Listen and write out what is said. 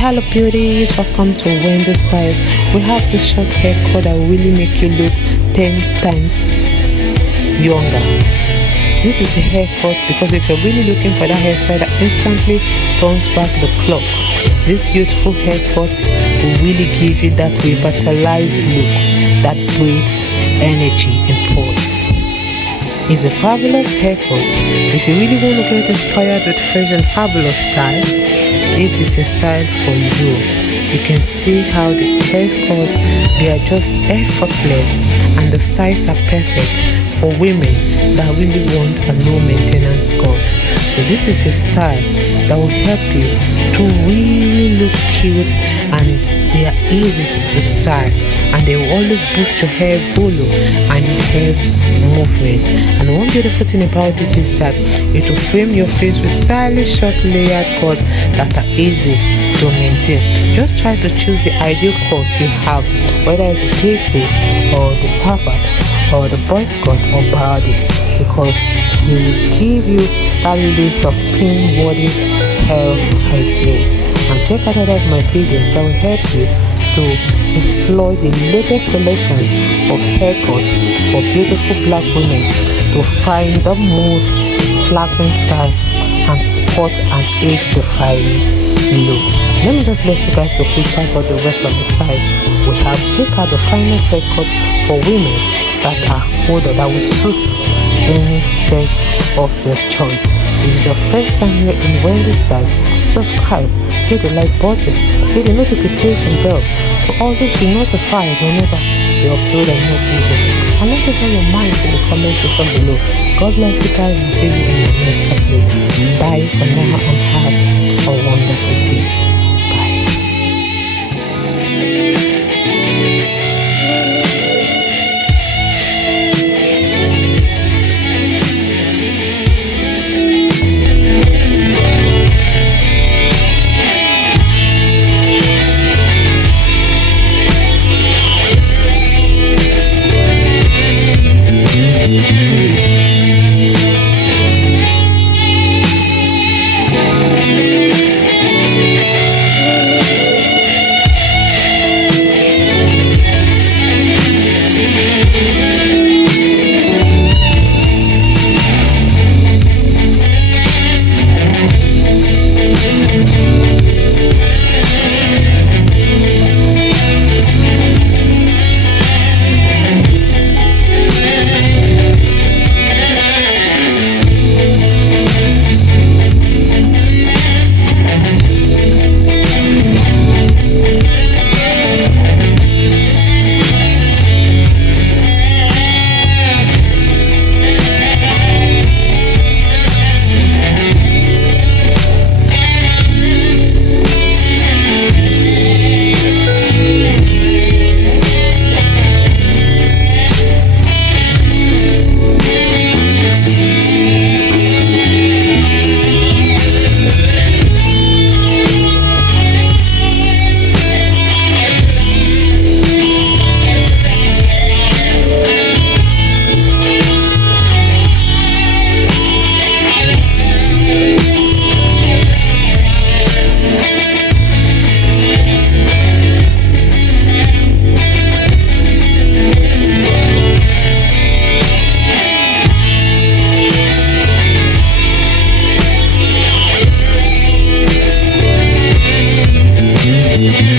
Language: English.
Hello beauties, welcome to Wendy Styles. We have this short haircut that will really make you look 10 times younger. This is a haircut because if you're really looking for that hairstyle that instantly turns back the clock, this youthful haircut will really give you that revitalized look that breathes energy and pulse. It's a fabulous haircut. If you really want to get inspired with fresh and fabulous style, this is a style for you. You can see how the haircuts, they are just effortless and the styles are perfect for women that really want a low maintenance cut. So this is a style that will help you to really look cute, and they are easy to style, and they will always boost your hair volume and your hair's movement. And one beautiful thing about it is that it will frame your face with stylish short layered cuts that are easy to maintain. Just try to choose the ideal cut you have, whether it's the Pixie or the Tapered or the boys cut or Baldie, because they will give you that list of pin-worthy hair ideas. And check out other of my videos that will help you to explore the latest selections of haircuts for beautiful black women to find the most flattering style and spot and age-defying look. Let me just let you guys to quick out for the rest of the styles we have. Check out the finest haircut for women that are older, that will suit any taste of your choice. If it's your first time here in Wendy Styles, subscribe, hit the like button, hit the notification bell to always be notified whenever we upload a new video. And let us know your mind in the comment section below. God bless you guys and see you in the next upload. Bye for now and have a wonderful day. Yeah.